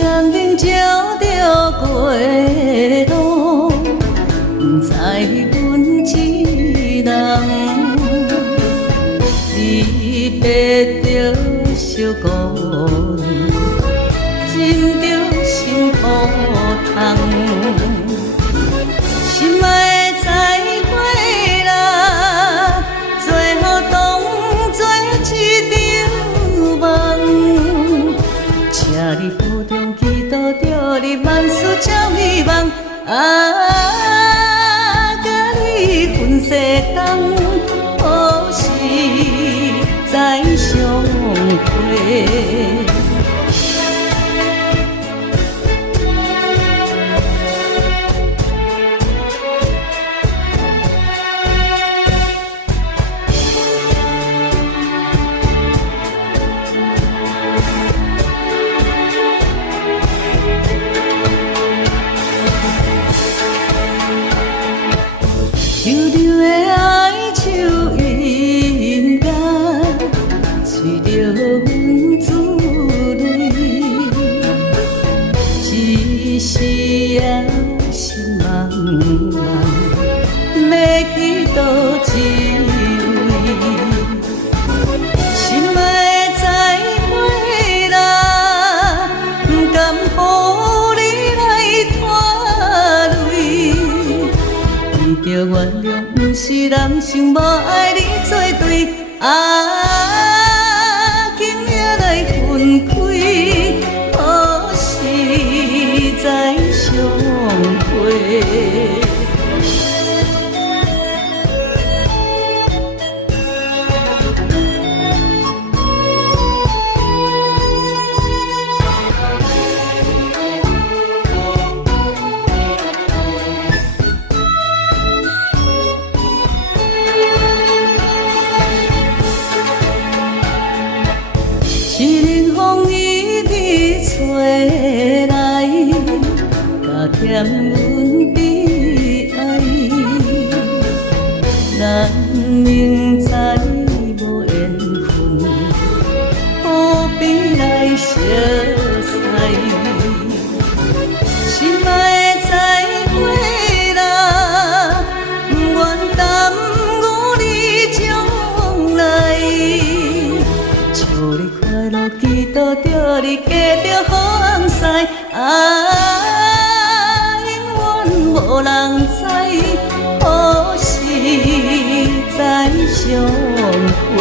双眼照着过路，不知阮一人，离别着小孤人，浸着心苦痛，心爱的再会啦，最后当作一场梦，请你保重，祈祷着你万事照希望。甲你分世间，何时再相会？悠悠的哀愁音乐，随着阮自泪，一时也心茫茫，要去倒一位？心爱的再会啦，不甘予你来拖累。你着原谅，不是人想无爱你作对，今夜来分开，何时再相会？一阵风雨天吹来，加添阮悲哀。咱明知无缘分，何必来相识？心爱的再会啦，不愿耽误你将来。祝你快乐，祈祷着你嫁着好翁婿，永远无人知，何时再相会？